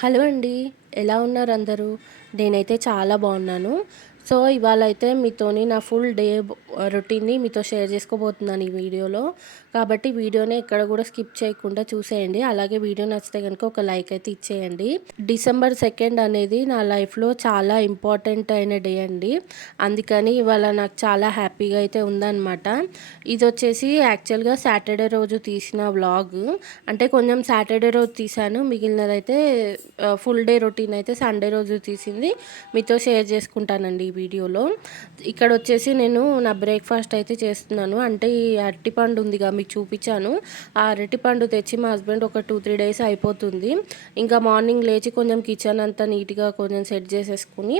Hello అండి. ఎలా ఉన్నారు అందరూ? నేనైతే చాలా బాగున్నాను. సో, ఇవాళైతే మీతోని నా ఫుల్ డే రొటీన్‌ని మీతో షేర్ చేసుకోబోతున్నాను ఈ వీడియోలో. కాబట్టి వీడియోని ఎక్కడ కూడా స్కిప్ చేయకుండా చూసేయండి. అలాగే వీడియో నచ్చితే గనుక ఒక లైక్ అయితే ఇచ్చేయండి. డిసెంబర్ 2 అనేది నా లైఫ్‌లో చాలా ఇంపార్టెంట్ అయిన డే అండి. అందుకని ఇవాళ నాకు చాలా హ్యాపీగా అయితే ఉందనమాట. ఇదొచ్చేసి యాక్చువల్‌గా సాటర్డే రోజు తీసిన వ్లాగ్. అంటే కొంచెం సాటర్డే రోజు తీశాను. మిగిలినదైతే ఫుల్ డే రొటీన్ అయితే సండే రోజు తీసింది మీతో షేర్ చేసుకుంటానండి ఈ వీడియోలో. ఇక్కడ వచ్చేసి నేను నా బ్రేక్ఫాస్ట్ అయితే చేస్తున్నాను. అంటే ఈ అరటిపండు ఉందిగా మీకు చూపించాను. ఆ అరటిపండు తెచ్చి మా హస్బెండ్ ఒక 2-3 డేస్ అయిపోతుంది. ఇంకా మార్నింగ్ లేచి కొంచెం కిచెన్ అంతా నీట్గా కొంచెం సెట్ చేసేసుకుని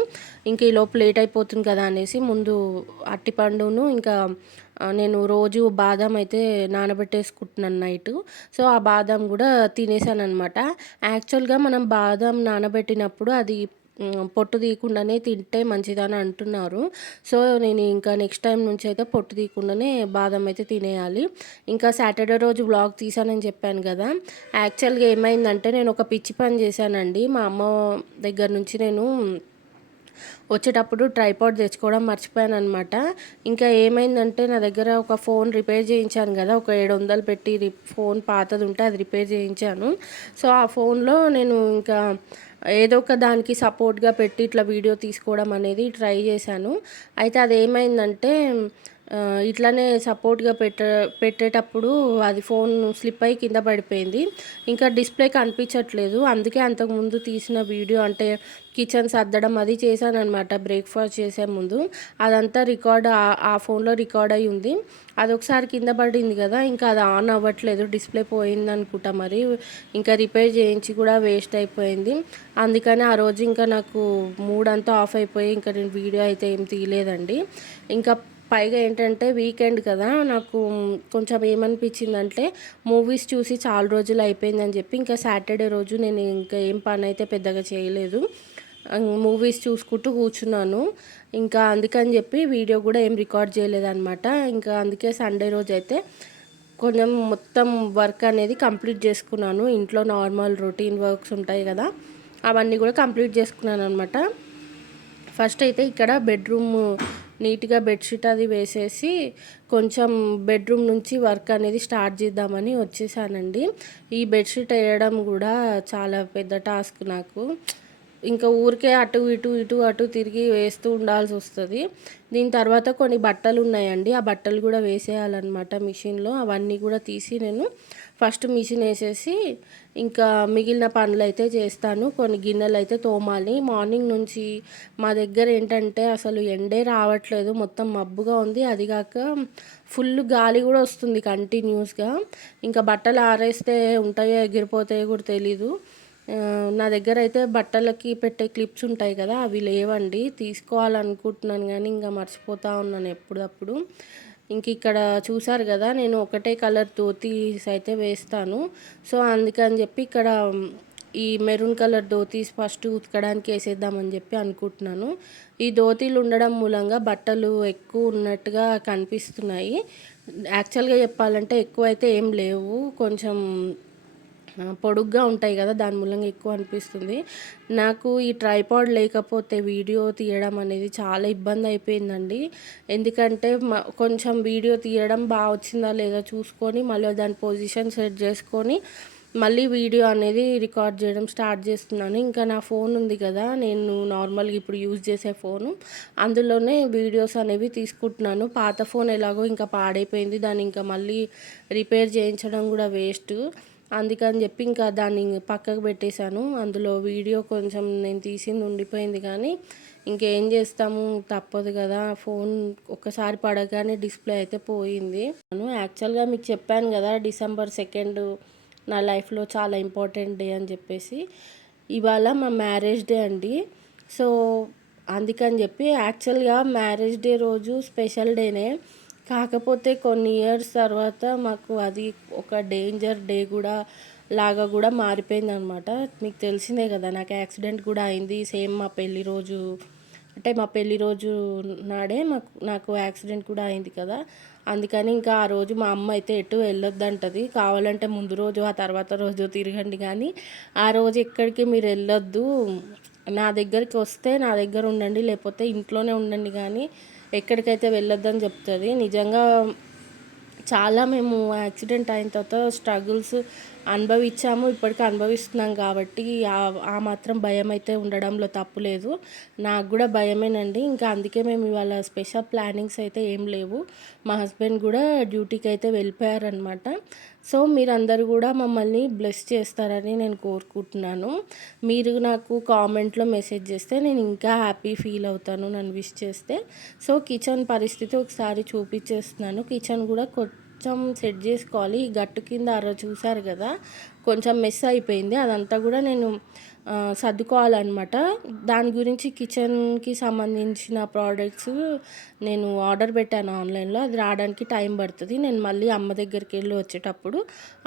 ఇంక ఈలోపు లేట్ అయిపోతుంది కదా అనేసి ముందు అరటిపండును ఇంకా నేను రోజు బాదం అయితే నానబెట్టేసుకుంటున్నాను నైటు. సో, ఆ బాదం కూడా తినేసాననమాట. యాక్చువల్‌గా మనం బాదం నానబెట్టినప్పుడు అది పొట్టు తీయకుండానే తింటే మంచిదని అంటున్నారు. సో, నేను ఇంకా నెక్స్ట్ టైం నుంచి అయితే పొట్టు తీయకుండానే బాదం అయితే తినేయాలి. ఇంకా సాటర్డే రోజు వ్లాగ్ తీశానని చెప్పాను కదా! యాక్చువల్‌గా ఏమైందంటే నేను ఒక పిచ్చి పని చేశానండి. మా అమ్మ దగ్గర నుంచి నేను వచ్చేటప్పుడు ట్రైపాడ్ తెచ్చుకోవడం మర్చిపోయాననమాట. ఇంకా ఏమైందంటే నా దగ్గర ఒక ఫోన్ రిపేర్ చేయించాను కదా! ఒక 700 పెట్టి ఫోన్ పాతది ఉంటే అది రిపేర్ చేయించాను. సో, ఆ ఫోన్‌లో నేను ఇంకా ఏదో ఒక దానికి సపోర్ట్‌గా పెట్టి ఇట్లా వీడియో తీసుకోవడం అనేది ట్రై చేశాను. అయితే అదేమైందంటే ఇట్లనే సపోర్ట్‌గా పెట్టేటప్పుడు అది ఫోన్ స్లిప్ అయ్యి కింద పడిపోయింది. ఇంకా డిస్‌ప్లే కనిపించట్లేదు. అందుకే అంతకుముందు తీసిన వీడియో అంటే కిచెన్ సర్దడం అది చేశాననమాట బ్రేక్‌ఫాస్ట్ చేసే ముందు. అదంతా ఆ ఫోన్‌లో రికార్డ్ అయ్యి ఉంది. అదొకసారి కింద పడింది కదా! ఇంకా అది ఆన్ అవ్వట్లేదు. డిస్‌ప్లే పోయిందనుకుంటా మరి. ఇంకా రిపేర్ చేయించి కూడా వేస్ట్ అయిపోయింది. అందుకని ఆ రోజు ఇంకా నాకు మూడంతా ఆఫ్ అయిపోయి ఇంకా నేను వీడియో అయితే ఏం తీయలేదండి. ఇంకా పైగా ఏంటంటే వీకెండ్ కదా! నాకు కొంచెం ఏమనిపించిందంటే మూవీస్ చూసి చాలా రోజులు అయిపోయిందని చెప్పి ఇంకా సాటర్డే రోజు నేను ఇంకా ఏం పనైతే పెద్దగా చేయలేదు. మూవీస్ చూసుకుంటూ కూర్చున్నాను. ఇంకా అందుకని చెప్పి వీడియో కూడా ఏం రికార్డ్ చేయలేదనమాట. ఇంకా అందుకే సండే రోజైతే కొంచెం మొత్తం వర్క్ అనేది కంప్లీట్ చేసుకున్నాను. ఇంట్లో నార్మల్ రొటీన్ వర్క్స్ ఉంటాయి కదా! అవన్నీ కూడా కంప్లీట్ చేసుకున్నాననమాట. ఫస్ట్ అయితే ఇక్కడ బెడ్రూమ్ నీట్గా బెడ్షీట్ అది వేసేసి కొంచెం బెడ్రూమ్ నుంచి వర్క్ అనేది స్టార్ట్ చేద్దామని వచ్చేసానండి. ఈ బెడ్షీట్ వేయడం కూడా చాలా పెద్ద టాస్క్ నాకు. ఇంకా ఊరికే అటు ఇటు ఇటు అటు తిరిగి వేస్తూ ఉండాల్సి వస్తుంది. దీని తర్వాత కొన్ని బట్టలు ఉన్నాయండి. ఆ బట్టలు కూడా వేసేయాలన్నమాట మిషన్లో. అవన్నీ కూడా తీసి నేను ఫస్ట్ మిషన్ వేసేసి ఇంకా మిగిలిన పనులు అయితే చేస్తాను. కొన్ని గిన్నెలు అయితే తోమాలి. మార్నింగ్ నుంచి మా దగ్గర ఏంటంటే అసలు ఎండే రావట్లేదు. మొత్తం మబ్బుగా ఉంది. అది కాక ఫుల్ గాలి కూడా వస్తుంది కంటిన్యూస్గా. ఇంకా బట్టలు ఆరేస్తే ఉంటాయో ఎగిరిపోతాయో కూడా తెలీదు. నా దగ్గర అయితే బట్టలకి పెట్టే క్లిప్స్ ఉంటాయి కదా! అవి లేవండి. తీసుకోవాలనుకుంటున్నాను కానీ ఇంకా మర్చిపోతూ ఉన్నాను ఎప్పుడప్పుడు. ఇంక ఇక్కడ చూసారు కదా! నేను ఒకటే కలర్ ధోతీస్ అయితే వేస్తాను. సో, అందుకని చెప్పి ఇక్కడ ఈ మెరూన్ కలర్ ధోతీస్ ఫస్ట్ ఉతకడానికి వేసేద్దామని చెప్పి అనుకుంటున్నాను. ఈ ధోతీలు ఉండడం మూలంగా బట్టలు ఎక్కువ ఉన్నట్టుగా కనిపిస్తున్నాయి. యాక్చువల్గా చెప్పాలంటే ఎక్కువైతే ఏం లేవు. కొంచెం పొడుగ్గా ఉంటాయి కదా! దాని మూలంగా ఎక్కువ అనిపిస్తుంది. నాకు ఈ ట్రైపాడ్ లేకపోతే వీడియో తీయడం అనేది చాలా ఇబ్బంది అయిపోయిందండి. ఎందుకంటే కొంచెం వీడియో తీయడం బాగా వచ్చిందా లేదా చూసుకొని మళ్ళీ దాని పొజిషన్ సెట్ చేసుకొని మళ్ళీ వీడియో అనేది రికార్డ్ చేయడం స్టార్ట్ చేస్తున్నాను. ఇంకా నా ఫోన్ ఉంది కదా! నేను నార్మల్గా ఇప్పుడు యూజ్ చేసే ఫోను, అందులోనే వీడియోస్ అనేవి తీసుకుంటున్నాను. పాత ఫోన్ ఎలాగో ఇంకా పాడైపోయింది. దాన్ని ఇంకా మళ్ళీ రిపేర్ చేయించడం కూడా వేస్ట్. అందుకని చెప్పి ఇంకా దాన్ని పక్కకు పెట్టేశాను. అందులో వీడియో కొంచెం నేను తీసింది ఉండిపోయింది కానీ ఇంకేం చేస్తాము, తప్పదు కదా! ఫోన్ ఒక్కసారి పడగానే డిస్ప్లే అయితే పోయింది. యాక్చువల్గా మీకు చెప్పాను కదా డిసెంబర్ 2 నా లైఫ్లో చాలా ఇంపార్టెంట్ డే అని చెప్పేసి. ఇవాళ మా మ్యారేజ్ డే అండి. సో, అందుకని చెప్పి యాక్చువల్గా మ్యారేజ్ డే రోజు స్పెషల్ డేనే. కాకపోతే కొన్ని ఇయర్స్ తర్వాత మాకు అది ఒక డేంజర్ డే కూడా లాగా కూడా మారిపోయిందనమాట. మీకు తెలిసిందే కదా, నాకు యాక్సిడెంట్ కూడా అయింది సేమ్ మా పెళ్లి రోజు అంటే మా పెళ్లి రోజు నాడే నాకు యాక్సిడెంట్ కూడా అయింది కదా. అందుకని ఇంకా ఆ రోజు మా అమ్మ అయితే ఎటు వెళ్ళొద్దంటది. కావాలంటే ముందు రోజు, ఆ తర్వాత రోజు తిరగండి కానీ ఆ రోజు ఎక్కడికి మీరు వెళ్ళొద్దు. నా దగ్గరికి వస్తే నా దగ్గర ఉండండి, లేకపోతే ఇంట్లోనే ఉండండి కానీ ఎక్కడికైతే వెళ్ళొద్దని చెప్తుంది. నిజంగా చాలా మేము యాక్సిడెంట్ అయిన తర్వాత స్ట్రగుల్స్ అనుభవించాము, ఇప్పటికీ అనుభవిస్తున్నాం కాబట్టి ఆ మాత్రం భయం అయితే ఉండడంలో తప్పు లేదు. నాకు కూడా భయమేనండి. ఇంకా అందుకే మేము ఇవాళ స్పెషల్ ప్లానింగ్స్ అయితే ఏం లేవు. మా హస్బెండ్ కూడా డ్యూటీకి అయితే వెళ్ళిపోయారనమాట. సో మీరందరూ కూడా మమ్మల్ని బ్లెస్ చేస్తారని నేను కోరుకుంటున్నాను. మీరు నాకు కామెంట్లో మెసేజ్ చేస్తే నేను ఇంకా హ్యాపీ ఫీల్ అవుతాను నన్ను విష్ చేస్తే. సో కిచెన్ పరిస్థితి ఒకసారి చూపించేస్తున్నాను. కిచెన్ కూడా కొంచెం సెట్ చేసుకోవాలి. ఈ గట్టు కింద చూసారు కదా, కొంచెం మెస్ అయిపోయింది. అదంతా కూడా నేను సర్దుకోవాలన్నమాట. దాని గురించి కిచెన్కి సంబంధించిన ప్రోడక్ట్స్ నేను ఆర్డర్ పెట్టాను ఆన్లైన్లో. అది రావడానికి టైం పడుతుంది. నేను మళ్ళీ అమ్మ దగ్గరికి వెళ్ళి వచ్చేటప్పుడు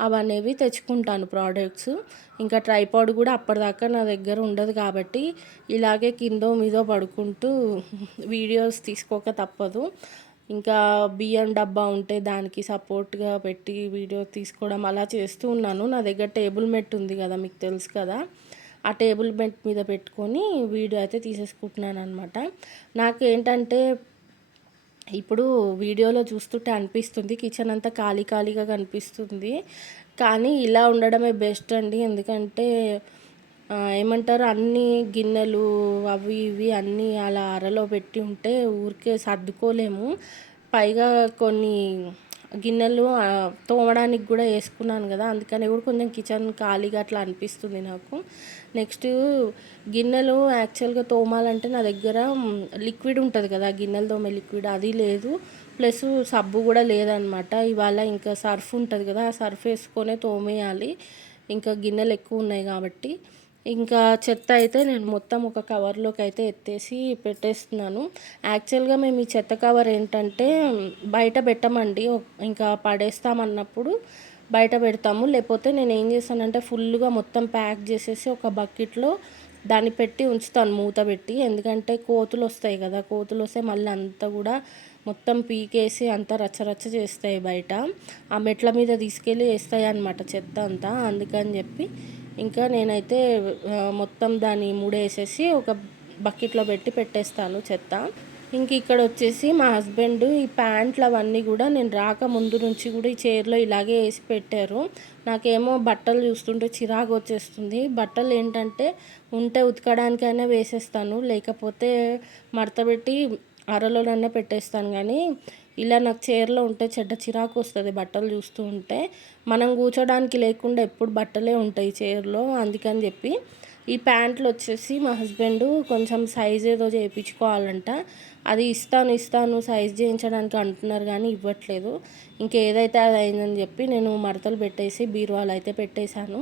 అవనేవి తెచ్చుకుంటాను ప్రోడక్ట్స్. ఇంకా ట్రైపాడ్ కూడా అప్పటిదాకా నా దగ్గర ఉండదు కాబట్టి ఇలాగే కిందో మీదో పడుకుంటూ వీడియోస్ తీసుకోక తప్పదు. ఇంకా బియ్యం డబ్బా ఉంటే దానికి సపోర్ట్గా పెట్టి వీడియో తీసుకోవడం అలా చేస్తూ ఉన్నాను. నా దగ్గర టేబుల్ మెట్ ఉంది కదా, మీకు తెలుసు కదా, ఆ టేబుల్ మెట్ మీద పెట్టుకొని వీడియో అయితే తీసేసుకుంటున్నాను అనమాట. నాకు ఏంటంటే ఇప్పుడు వీడియోలో చూస్తుంటే అనిపిస్తుంది కిచెన్ అంతా ఖాళీ ఖాళీగా కనిపిస్తుంది, కానీ ఇలా ఉండడమే బెస్ట్ అండి. ఎందుకంటే ఏమంటారు, అన్ని గిన్నెలు అవి ఇవి అన్నీ అలా అరలో పెట్టి ఉంటే ఊరికే సర్దుకోలేము. పైగా కొన్ని గిన్నెలు తోమడానికి కూడా వేసుకున్నాను కదా, అందుకని కూడా కొంచెం కిచెన్ ఖాళీగా అట్లా అనిపిస్తుంది నాకు. నెక్స్ట్ గిన్నెలు యాక్చువల్గా తోమాలంటే నా దగ్గర లిక్విడ్ ఉంటుంది కదా, గిన్నెలు తోమే లిక్విడ్, అది లేదు. ప్లస్ సబ్బు కూడా లేదనమాట. ఇవాళ ఇంకా సర్ఫ్ ఉంటుంది కదా, ఆ సర్ఫ్ వేసుకొనే తోమేయాలి. ఇంకా గిన్నెలు ఎక్కువ ఉన్నాయి కాబట్టి ఇంకా చెత్త అయితే నేను మొత్తం ఒక కవర్లోకి అయితే ఎత్తేసి పెట్టేస్తున్నాను. యాక్చువల్గా మేము ఈ చెత్త కవర్ ఏంటంటే బయట పెట్టమండి, ఇంకా పడేస్తామన్నప్పుడు బయట పెడతాము. లేకపోతే నేను ఏం చేస్తానంటే ఫుల్గా మొత్తం ప్యాక్ చేసేసి ఒక బకెట్లో దాన్ని పెట్టి ఉంచుతాను మూత పెట్టి. ఎందుకంటే కోతులు వస్తాయి కదా, కోతులు వస్తే మళ్ళీ అంతా కూడా మొత్తం పీకేసి అంతా రచ్చరచ్చ చేస్తాయి బయట. ఆ మెట్ల మీద తీసుకెళ్ళి వేస్తాయి అన్నమాట చెత్త అంతా. అందుకని చెప్పి ఇంకా నేనైతే మొత్తం దాన్ని ముడేసేసి ఒక బకెట్లో పెట్టి పెట్టేస్తాను చెత్త. ఇంక ఇక్కడ వచ్చేసి మా హస్బెండ్ ఈ ప్యాంట్లు అవన్నీ కూడా నేను రాక ముందు నుంచి కూడా ఈ చైర్లో ఇలాగే వేసి పెట్టారు. నాకేమో బట్టలు చూస్తుంటే చిరాకు వచ్చేస్తుంది. బట్టలు ఏంటంటే ఉంటే ఉతకడానికైనా వేసేస్తాను, లేకపోతే మడతపెట్టి అరలోనన్నా పెట్టేస్తాను. కానీ ఇలా నాకు చైర్లో ఉంటే చెడ్డ చిరాకు వస్తుంది బట్టలు చూస్తూ ఉంటే. మనం కూర్చోడానికి లేకుండా ఎప్పుడు బట్టలే ఉంటాయి చైర్లో. అందుకని చెప్పి ఈ ప్యాంట్లు వచ్చేసి మా హస్బెండ్ కొంచెం సైజ్ ఏదో చేయించుకోవాలంట. అది ఇస్తాను సైజ్ చేయించడానికి అంటున్నారు కానీ ఇవ్వట్లేదు. ఇంకేదైతే అది అయిందని చెప్పి నేను మడతలు పెట్టేసి బీరువాలు అయితే పెట్టేశాను.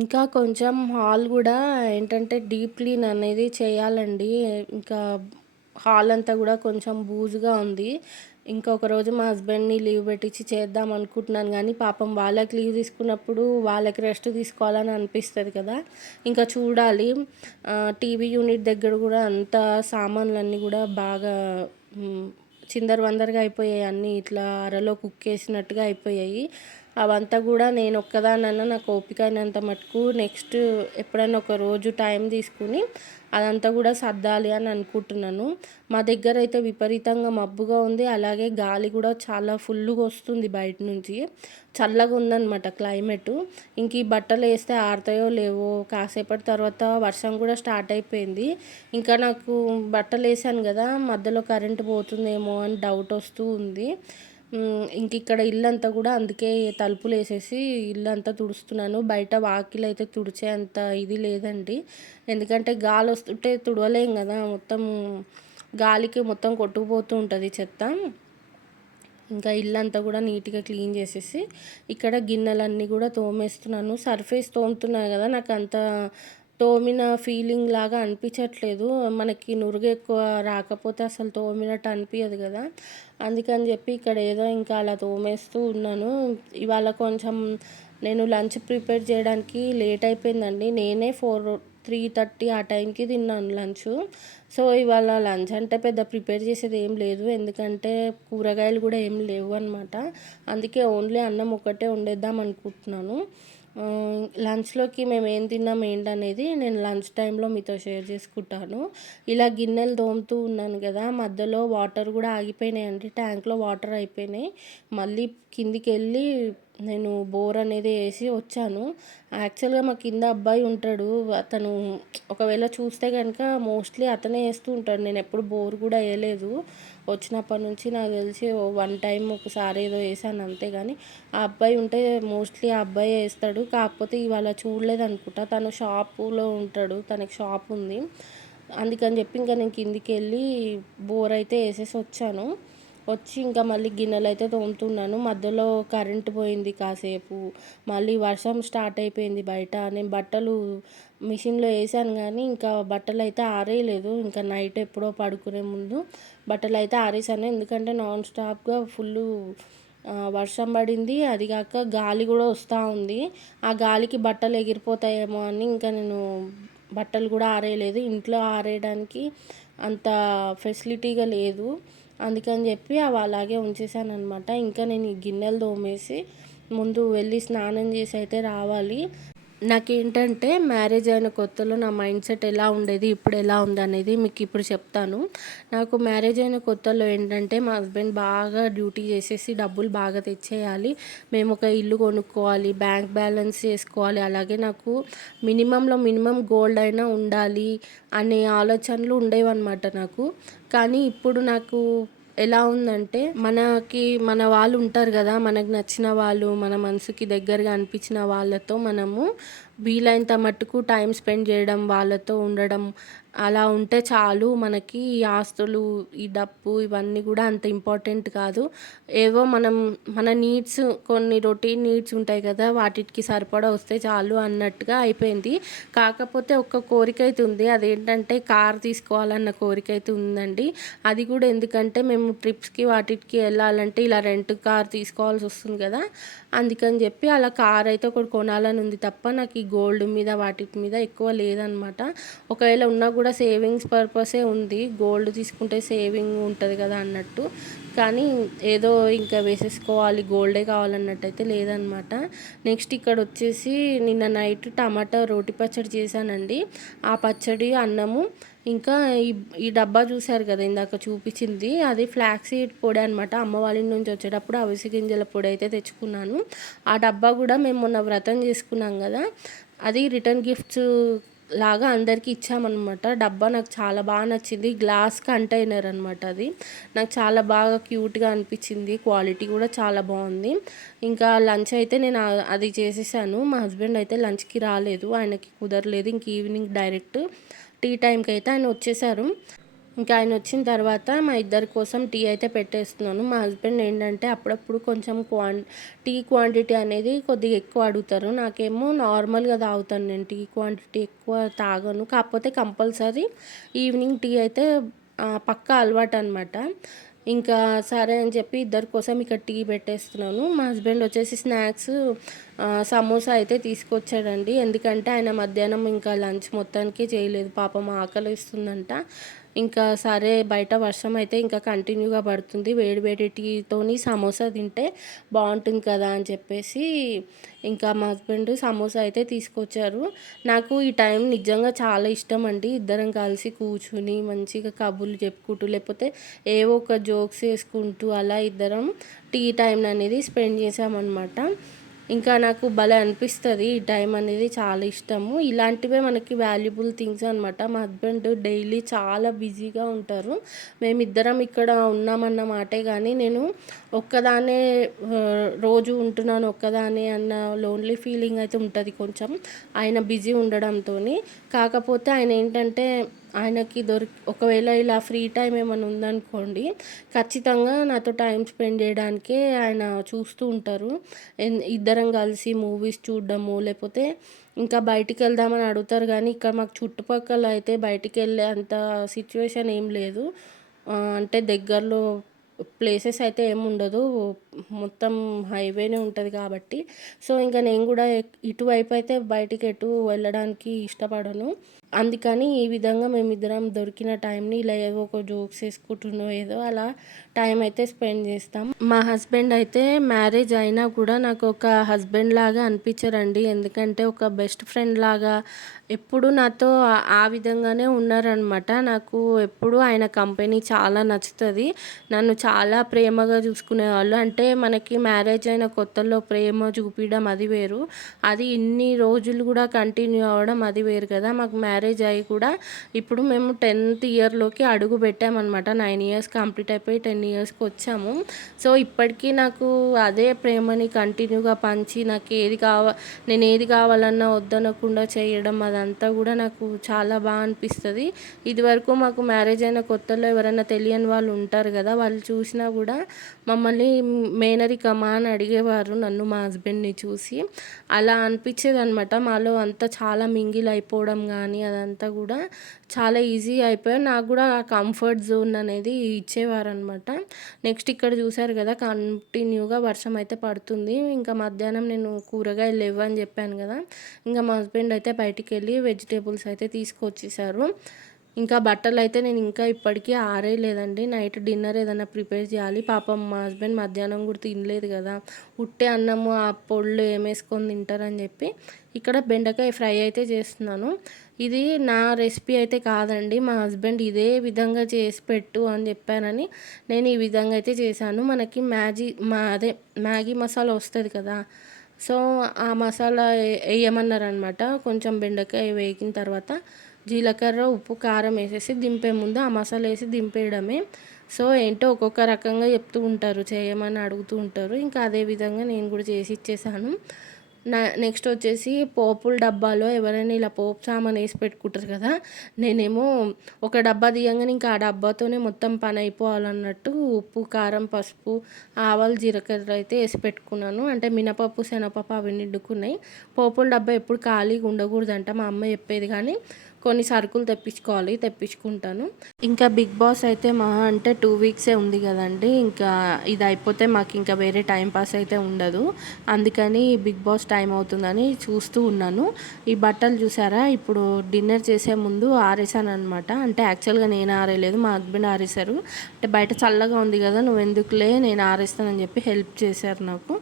ఇంకా కొంచెం హాల్ కూడా ఏంటంటే డీప్ క్లీన్ అనేది చేయాలండి. ఇంకా హాల్ అంతా కూడా కొంచెం బూజుగా ఉంది. ఇంకొక రోజు మా హస్బెండ్ని లీవ్ పెట్టించి చేద్దాం అనుకుంటున్నాను, కానీ పాపం వాళ్ళకి లీవ్ తీసుకున్నప్పుడు వాళ్ళకి రెస్ట్ తీసుకోవాలని అనిపిస్తుంది కదా. ఇంకా చూడాలి. టీవీ యూనిట్ దగ్గర కూడా అంత సామాన్లన్నీ కూడా బాగా చిందరవందరగా అయిపోయాయి. అన్నీ ఇట్లా అరలో కుక్కేసినట్టుగా అయిపోయాయి. అవంతా కూడా నేను ఒక్కదానన్నా నాకు ఓపిక అయినంత మటుకు నెక్స్ట్ ఎప్పుడైనా ఒక రోజు టైం తీసుకుని అదంతా కూడా సర్దాలి అని అనుకుంటున్నాను. మా దగ్గర అయితే విపరీతంగా మబ్బుగా ఉంది, అలాగే గాలి కూడా చాలా ఫుల్గా వస్తుంది బయట నుంచి. చల్లగా ఉందన్నమాట క్లైమేటు. ఇంక ఈ బట్టలు వేస్తే ఆరుతాయో లేవో. కాసేపటి తర్వాత వర్షం కూడా స్టార్ట్ అయిపోయింది. ఇంకా నాకు బట్టలు వేసాను కదా, మధ్యలో కరెంటు పోతుందేమో అని డౌట్ వస్తూ ఉంది. ఇంక ఇక్కడ ఇల్లంతా కూడా అందుకే తలుపులు వేసేసి ఇల్లంతా తుడుస్తున్నాను. బయట వాకిలు అయితే తుడిచే అంత ఇది లేదండి, ఎందుకంటే గాలి వస్తుంటే తుడవలేం కదా, మొత్తం గాలికి మొత్తం కొట్టుకుపోతూ ఉంటుంది చెత్త. ఇంకా ఇల్లంతా కూడా నీట్గా క్లీన్ చేసేసి ఇక్కడ గిన్నెలన్నీ కూడా తోమేస్తున్నాను. సర్ఫేస్ తోముతున్నాను కదా, నాకు అంత తోమిన ఫీలింగ్ లాగా అనిపించట్లేదు. మనకి నురుగు ఎక్కువ రాకపోతే అసలు తోమినట్టు అనిపించదు కదా, అందుకని చెప్పి ఇక్కడ ఏదో ఇంకా అలా తోమేస్తూ ఉన్నాను. ఇవాళ కొంచెం నేను లంచ్ ప్రిపేర్ చేయడానికి లేట్ అయిపోయిందండి. నేనే 3:30 ఆ టైంకి తిన్నాను లంచ్. సో, ఇవాళ లంచ్ అంటే పెద్ద ప్రిపేర్ చేసేది ఏం లేదు. ఎందుకంటే కూరగాయలు కూడా ఏం లేవనమాట. అందుకే ఓన్లీ అన్నం ఒక్కటే వండేద్దాం అనుకుంటున్నాను. లంచ్‌లోకి మేమేం తిన్నాం ఏంటనేది నేను లంచ్ టైంలో మీతో షేర్ చేసుకుంటాను. ఇలా గిన్నెలు తోముతూ ఉన్నాను గదా! మధ్యలో వాటర్ గూడా ఆగిపోయినాయండి. ట్యాంక్‌లో వాటర్ అయిపోయినాయి. మళ్ళీ కిందికెళ్ళి నేను బోర్ అనేది ఏసి వచ్చాను. యాక్చువల్‌గా మా కింద అబ్బాయి ఉంటాడు. అతను ఒకవేళ చూస్తే గనుక మోస్ట్‌లీ అతనే ఏస్తూ ఉంటాడు. నేనెప్పుడు బోర్ గూడా ఏయలేదు. వచ్చినప్పటి నుంచి నాకు తెలిసి వన్ టైమ్ ఒకసారి ఏదో ఏసాను అంతే గాని, ఆ అబ్బాయి ఉంటే మోస్ట్‌లీ ఆ అబ్బాయే ఏస్తాడు. కాకపోతే ఇవాళ చూడలేదనుకుంటా. తను షాపులో ఉంటాడు. తనకి షాప్ ఉంది. అందుకని చెప్పి ఇంక నేను కిందికెళ్ళి బోర్ అయితే ఏసేసి వచ్చాను. వచ్చి ఇంకా మళ్ళీ గిన్నెలైతే తోముతున్నాను. మధ్యలో కరెంట్ పోయింది కాసేపు. మళ్ళీ వర్షం స్టార్ట్ అయిపోయింది బయట. నేను బట్టలు మిషన్‌లో ఏసాను గానీ, ఇంకా బట్టలైతే ఆరేయలేదు. ఇంకా నైట్ ఎప్పుడో పడుకునే ముందు బట్టలైతే ఆరేసాను. ఎందుకంటే నాన్ స్టాప్‌గా వర్షం పడింది. అది గాక గాలి గూడా వస్తా ఉంది. ఆ గాలికి బట్టలు ఎగిరిపోతాయేమో అని ఇంకా నేను బట్టలు గూడా ఆరేయలేదు. ఇంట్లో ఆరేయడానికి అంత ఫెసిలిటీగా లేదు. అందుకని చెప్పి అవి అలాగే ఉంచేసాననమాట. ఇంకా నేను ఈ గిన్నెలు తోమేసి ముందు వెళ్ళి స్నానం చేసి అయితే రావాలి. నాకేంటంటే మ్యారేజ్ అయిన కొత్తలో నా మైండ్ సెట్ ఎలా ఉండేది, ఇప్పుడు ఎలా ఉందనేది మీకు ఇప్పుడు చెప్తాను. నాకు మ్యారేజ్ అయిన కొత్తలో ఏంటంటే మా హస్బెండ్ బాగా డ్యూటీ చేసేసి డబ్బులు బాగా తెచ్చేయాలి. మేము ఒక ఇల్లు కొనుక్కోవాలి, బ్యాంక్ బ్యాలెన్స్ చేసుకోవాలి. అలాగే నాకు మినిమంలో మినిమం గోల్డ్ అయినా ఉండాలి అనే ఆలోచనలు ఉండేవన్నమాట నాకు. కానీ ఇప్పుడు నాకు ఎలా ఉందంటే, మన వాళ్ళు ఉంటారు గదా! మనకు నచ్చిన వాళ్ళు, మన మనసుకి దగ్గరగా అనిపించిన వాళ్ళతో మనము వీలైనంత మట్టుకు టైం స్పెండ్ చేయడం, వాళ్ళతో ఉండడం, అలా ఉంటే చాలు. మనకి ఈ ఆస్తులు, ఈ డబ్బు ఇవన్నీ గూడా అంత ఇంపార్టెంట్ కాదు. ఏవో మన నీడ్స్, కొన్ని రొటీన్ నీడ్స్ ఉంటాయి కదా! వాటికి సరిపడా వస్తే చాలు అన్నట్టుగా అయిపోయింది. కాకపోతే ఒక్క కోరికైతే ఉంది. అదేంటంటే కార్ తీసుకోవాలన్న కోరికైతే ఉందండి. అది కూడా ఎందుకంటే మేము ట్రిప్స్‌కి వాటికి వెళ్ళాలంటే ఇలా రెంట్ కార్ తీసుకోవాల్సొస్తుంది కదా! అందుకని చెప్పి అలా కార్ అయితే ఒకటి కొనాలని ఉంది తప్ప నాకు ఈ గోల్డ్ మీద వాటి మీద ఎక్కువ లేదనమాట. ఒకవేళ ఉన్నా కూడా సేవింగ్స్ పర్పసే ఉంది. గోల్డ్ తీసుకుంటే సేవింగ్ ఉంటది కదా అన్నట్టు. కానీ ఏదో ఇంకా వేసేసుకోవాలి, గోల్డే కావాలన్నట్టయితే లేదనమాట. నెక్స్ట్ ఇక్కడొచ్చేసి నిన్న నైట్ టమాటా రోటి పచ్చడి చేశానండి. ఆ పచ్చడి, అన్నము, ఇంకా ఈ డబ్బా చూసారు కదా ఇందాక చూపించింది, అది ఫ్లాక్స్ సీడ్ పొడి అనమాట. అమ్మ వాళ్ళ నుంచి వచ్చేటప్పుడు అవిసె గింజల పొడి అయితే తెచ్చుకున్నాను. ఆ డబ్బా కూడా మేము మొన్న వ్రతం చేసుకున్నాం కదా, అది రిటర్న్ గిఫ్ట్స్ లాగా అందరికీ ఇచ్చామన్నమాట. డబ్బా నాకు చాలా బాగా నచ్చింది. గ్లాస్ కంటైనర్ అనమాట అది. నాకు చాలా బాగా క్యూట్గా అనిపించింది. క్వాలిటీ కూడా చాలా బాగుంది. ఇంకా లంచ్ అయితే నేను అది చేసేసాను. మా హస్బెండ్ అయితే లంచ్కి రాలేదు, ఆయనకి కుదరలేదు. ఇంక ఈవినింగ్ డైరెక్ట్ టీ టైంకి అయితే ఆయన వచ్చేసారు. ఇంకా ఆయన వచ్చిన తర్వాత మా ఇద్దరి కోసం టీ అయితే పెట్టేస్తున్నాను. మా హస్బెండ్ ఏంటంటే అప్పుడప్పుడు కొంచెం టీ క్వాంటిటీ అనేది కొద్దిగా ఎక్కువ అడుగుతారు. నాకేమో నార్మల్గా తాగుతాను, నేను టీ క్వాంటిటీ ఎక్కువ తాగను. కాకపోతే కంపల్సరీ ఈవినింగ్ టీ అయితే పక్కా అలవాటు అనమాట. ఇంకా సరే అని చెప్పి ఇద్దరి కోసం ఇక్కడ టీ పెట్టేస్తున్నాను. మా హస్బెండ్ వచ్చేసి స్నాక్స్ సమోసా అయితే తీసుకొచ్చాడండి. ఎందుకంటే ఆయన మధ్యాహ్నం ఇంకా లంచ్ మొత్తానికి చేయలేదు, పాపం ఆకలిస్తుందంట. ఇంకా సరే బయట వర్షం అయితే ఇంకా కంటిన్యూగా పడుతుంది, వేడి వేడి టీతోని సమోసా తింటే బాగుంటుంది కదా అని చెప్పేసి ఇంకా మా హస్బెండ్ సమోసా అయితే తీసుకొచ్చారు. నాకు ఈ టైం నిజంగా చాలా ఇష్టం అండి. ఇద్దరం కలిసి కూర్చుని మంచిగా కబుర్లు చెప్పుకుంటూ, లేకపోతే ఏవో ఒక జోక్స్ వేసుకుంటూ అలా ఇద్దరం టీ టైం అనేది స్పెండ్ చేసామన్నమాట. ఇంకా నాకు భలే అనిపిస్తుంది. ఈ టైం అనేది చాలా ఇష్టము. ఇలాంటివే మనకి వాల్యుబుల్ థింగ్స్ అనమాట. మా హస్బెండ్ డైలీ చాలా బిజీగా ఉంటారు. మేమిద్దరం ఇక్కడ ఉన్నామన్న మాటే కానీ నేను ఒక్కదాన్నే రోజు ఉంటున్నాను ఒక్కదాన్నే అన్న లోన్లీ ఫీలింగ్ అయితే ఉంటుంది కొంచెం, ఆయన బిజీ ఉండడంతోని. కాకపోతే ఆయన ఏంటంటే ఆయనకి ఒకవేళ ఇలా ఫ్రీ టైం ఏమైనా ఉందనుకోండి, ఖచ్చితంగా నాతో టైం స్పెండ్ చేయడానికే ఆయన చూస్తూ ఉంటారు. ఇద్దరం కలిసి మూవీస్ చూడడము, లేకపోతే ఇంకా బయటికి వెళ్దామని అడుగుతారు. కానీ ఇక్కడ మాకు చుట్టుపక్కల అయితే బయటికి వెళ్ళే అంత సిచ్యువేషన్ ఏం లేదు. అంటే దగ్గరలో ప్లేసెస్ అయితే ఏమి ఉండదు, మొత్తం హైవేనే ఉంటుంది కాబట్టి. సో ఇంకా నేను కూడా ఇటువైపు అయితే బయటికి ఎటు వెళ్ళడానికి ఇష్టపడను. అందుకని ఈ విధంగా మేమిద్దరం దొరికిన టైంని ఇలా ఏవో ఒక జోక్స్ వేసుకుంటున్నో ఏదో అలా టైం అయితే స్పెండ్ చేస్తాం. మా హస్బెండ్ అయితే మ్యారేజ్ అయినా కూడా నాకు ఒక హస్బెండ్ లాగా అనిపించరండి. ఎందుకంటే ఒక బెస్ట్ ఫ్రెండ్ లాగా ఎప్పుడు నాతో ఆ విధంగానే ఉన్నారనమాట. నాకు ఎప్పుడు ఆయన కంపెనీ చాలా నచ్చుతుంది. నన్ను చాలా ప్రేమగా చూసుకునేవాళ్ళు. అంటే మనకి మ్యారేజ్ అయిన కొత్తలో ప్రేమ చూపించడం అది వేరు, అది ఇన్ని రోజులు కూడా కంటిన్యూ అవ్వడం అది వేరు కదా. మాకు మ్యారేజ్ అయ్యి కూడా ఇప్పుడు మేము 10th ఇయర్లోకి అడుగు పెట్టామన్నమాట. 9 ఇయర్స్ కంప్లీట్ అయిపోయి 10 ఇయర్స్కి వచ్చాము. సో ఇప్పటికీ నాకు అదే ప్రేమని కంటిన్యూగా పంచి నాకు నేను ఏది కావాలన్నా వద్దనకుండా చేయడం అదంతా కూడా నాకు చాలా బాగా అనిపిస్తుంది. ఇదివరకు మాకు మ్యారేజ్ అయిన కొత్తలో ఎవరైనా తెలియని వాళ్ళు ఉంటారు కదా, వాళ్ళు చూసినా కూడా మమ్మల్ని మేనరికమా అని అడిగేవారు నన్ను, మా హస్బెండ్ని చూసి. అలా అనిపించేది అనమాట. మాలో అంతా చాలా మింగిల్ అయిపోవడం కానీ అదంతా కూడా చాలా ఈజీ అయిపోయాయి. నాకు కూడా ఆ కంఫర్ట్ జోన్ అనేది ఇచ్చేవారనమాట. నెక్స్ట్ ఇక్కడ చూసారు కదా, కంటిన్యూగా వర్షం అయితే పడుతుంది. ఇంకా మధ్యాహ్నం నేను కూరగాయలు లేవు అని చెప్పాను కదా, ఇంకా మా హస్బెండ్ అయితే బయటికి వెళ్ళి వెజిటేబుల్స్ అయితే తీసుకొచ్చేసారు. ఇంకా బట్టలు అయితే నేను ఇంకా ఇప్పటికీ ఆరేయలేదండి. నైట్ డిన్నర్ ఏదైనా ప్రిపేర్ చేయాలి. పాపం మా హస్బెండ్ మధ్యాహ్నం కూడా తినలేదు కదా, ఉట్టే అన్నము ఆ పొళ్ళు ఏమేసుకొని తింటారని చెప్పి ఇక్కడ బెండకాయ ఫ్రై అయితే చేస్తున్నాను. ఇది నా రెసిపీ అయితే కాదండి, మా హస్బెండ్ ఇదే విధంగా చేసి పెట్టు అని చెప్పానని నేను ఈ విధంగా అయితే చేశాను. మనకి మ్యాగీ మసాలా వస్తుంది కదా, సో ఆ మసాలా వేయమన్నారనమాట. కొంచెం బెండకాయ వేగిన తర్వాత జీలకర్ర, ఉప్పు, కారం వేసేసి దింపే ముందు ఆ మసాలా వేసి దింపేయడమే. సో ఏంటో ఒక్కొక్క రకంగా చెప్తూ ఉంటారు, చేయమని అడుగుతూ ఉంటారు. ఇంకా అదే విధంగా నేను కూడా చేసి ఇచ్చేసాను. నెక్స్ట్ వచ్చేసి పోపుల డబ్బాలో ఎవరైనా ఇలా పోపు సామాన్ వేసి పెట్టుకుంటారు కదా, నేనేమో ఒక డబ్బా తీయంగానే ఇంకా ఆ డబ్బాతోనే మొత్తం పని అయిపోవాలన్నట్టు ఉప్పు, కారం, పసుపు, ఆవాలు, జీలకర్ర అయితే వేసి పెట్టుకున్నాను. అంటే మినపప్పు, శనగపప్పు అవి నిండుకున్నాయి. పోపుల డబ్బా ఎప్పుడు ఖాళీగా ఉండకూడదంట మా అమ్మ చెప్పేది, కానీ కొన్ని సరుకులు తెప్పించుకుంటాను. ఇంకా బిగ్ బాస్ అయితే మహా అంటే 2 వీక్సే ఉంది కదండి. ఇంకా ఇది అయిపోతే మాకు ఇంకా వేరే టైం పాస్ అయితే ఉండదు. అందుకని బిగ్ బాస్ టైం అవుతుందని చూస్తూ ఉన్నాను. ఈ బట్టలు చూసారా, ఇప్పుడు డిన్నర్ చేసే ముందు ఆరేసాను అనమాట. అంటే యాక్చువల్గా నేను ఆరేయలేదు, మా హస్బెండ్ ఆరేశారు. అంటే బయట చల్లగా ఉంది కదా, నువ్వు ఎందుకులే నేను ఆరేస్తానని చెప్పి హెల్ప్ చేశారు నాకు.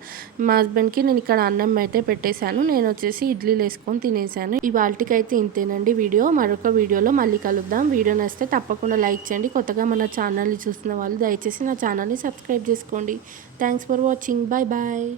మా హస్బెండ్కి నేను ఇక్కడ అన్నం అయితే పెట్టేశాను, నేను వచ్చేసి ఇడ్లీలు వేసుకొని తినేసాను. ఇవాళకి అయితే ఇంతేనండి వీడియో. మరొక వీడియోలో మళ్ళీ కలుద్దాం. వీడియో నచ్చితే తప్పకుండా లైక్ చేయండి. కొత్తగా మన ఛానల్ని చూస్తున్న వాళ్ళు దయచేసి నా ఛానల్ని సబ్స్క్రైబ్ చేసుకోండి. Thanks for watching. Bye bye.